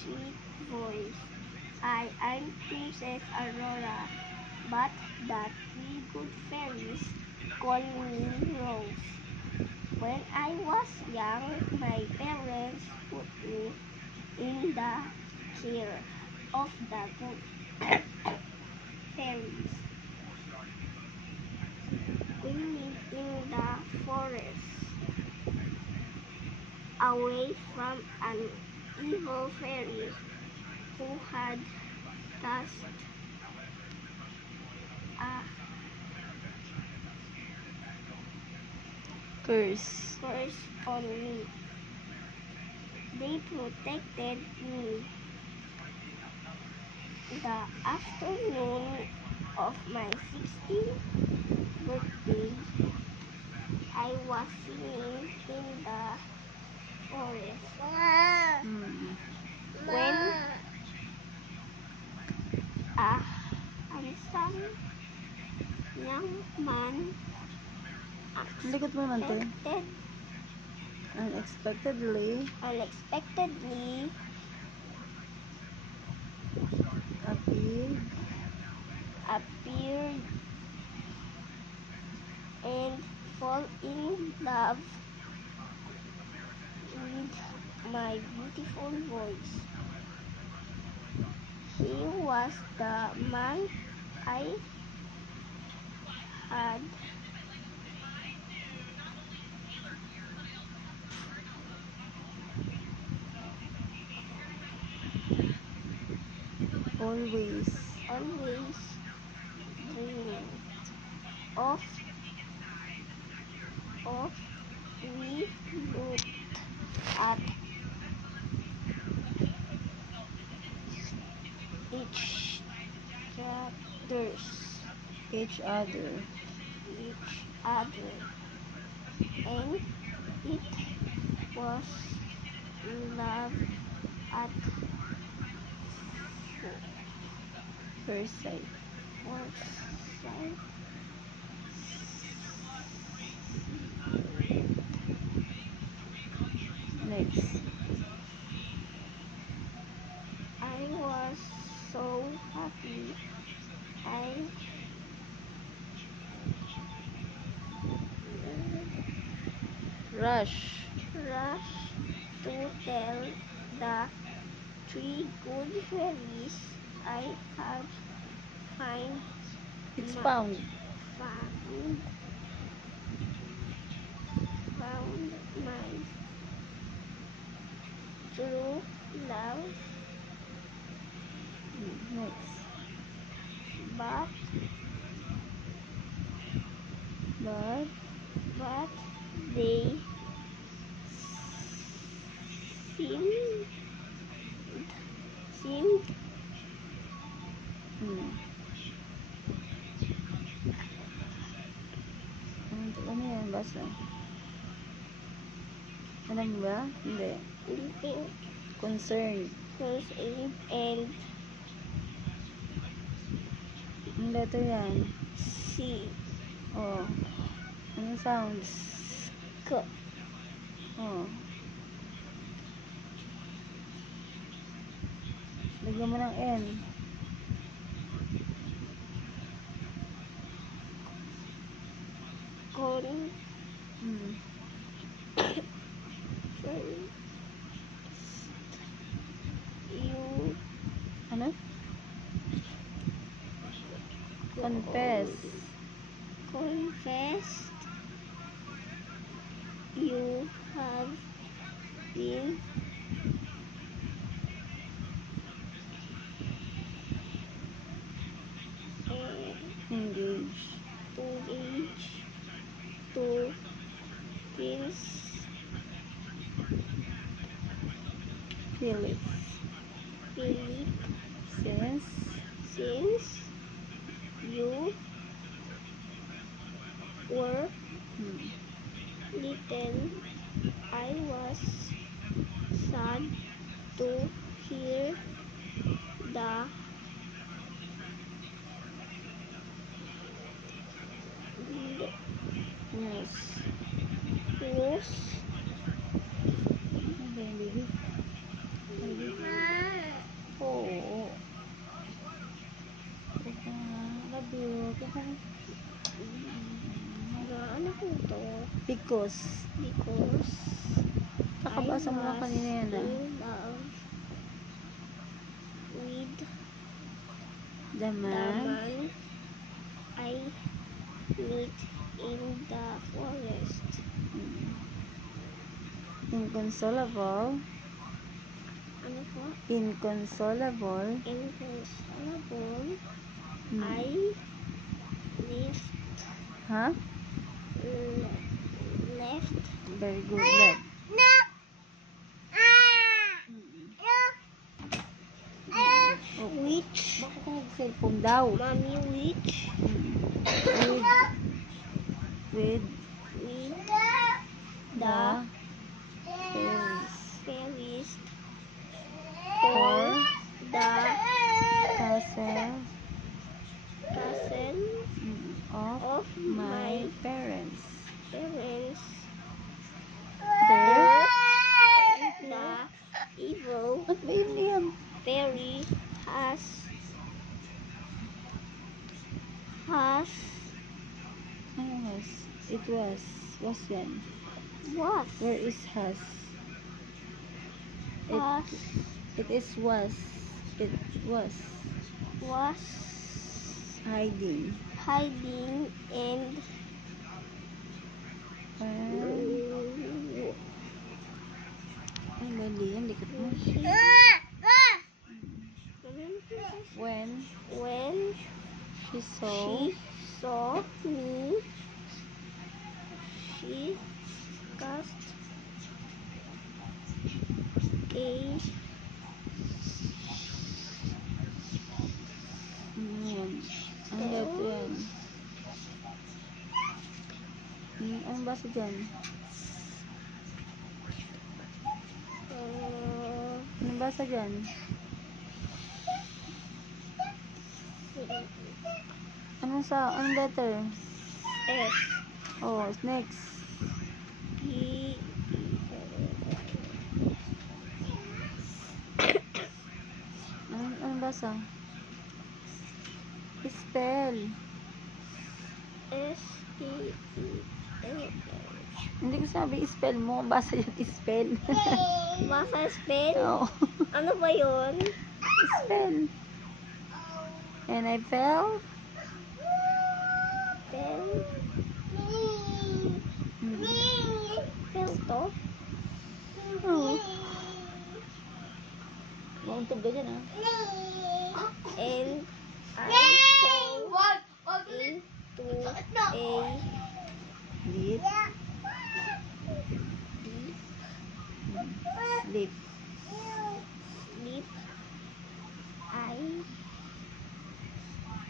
sweet voice. I am Princess Aurora, but the three good fairies call me Rose. When I was young, my parents put me in the care of the good fairies. We lived in the forest, away from an evil fairy who had cast a Curse. curse on me. They protected me. The afternoon of my 16th birthday, I was singing in the forest when a handsome young man Likot mo naman, te. unexpectedly appeared and fall in love with my beautiful voice. He was the man I had Always. dreamed of. We looked at each other, and it was love at First sight. first sight. Next. I was so happy. I Rush. rushed to tell the three good fairies I had It's found found. my true love, Next. but they seemed Ano yan? Basa. Alam mo ba? Hindi. Concerned. and Ang letter yan. C. Oh. Ano sounds? K. Oh. Lagyan mo ng N. Ano? Confess. Confessed you have been Engage. to Prince Philip. Since you were little, I was sad to hear the news. news. Okay, baby. Ano po ito? Because. Because Kakabasa mo lang kanina yan ah. in love with The the man. man I meet in the forest. Inconsolable. Ano po? Inconsolable. Inconsolable. Hmm. I left Ha? left Very good. Left. which Bakit ka nag-cellphone daw? mommy which With with the fairies for the castle cousin of of my my parents. parents. There. The evil Ba't ba yun yan? fairy has Ano has? It was. Was yan. what Where is has? has It is was. It was hiding. hiding and Ay, mali yan. Likot mo. When when she saw she saw me, she cast a ang letter yan. Anong basa dyan? Anong basa dyan? Anong letter? S Oh, next. P Anong basa? Spell. S P E L Hindi ko sabi spell mo. Basa yan spell. Basa spell? Oo. Ano ba yun? Spell. And I fell. Spell? Hmm. Spell to? Oo. Mauntog ka dyan ah. And I fall into a Sleep. deep Sleep.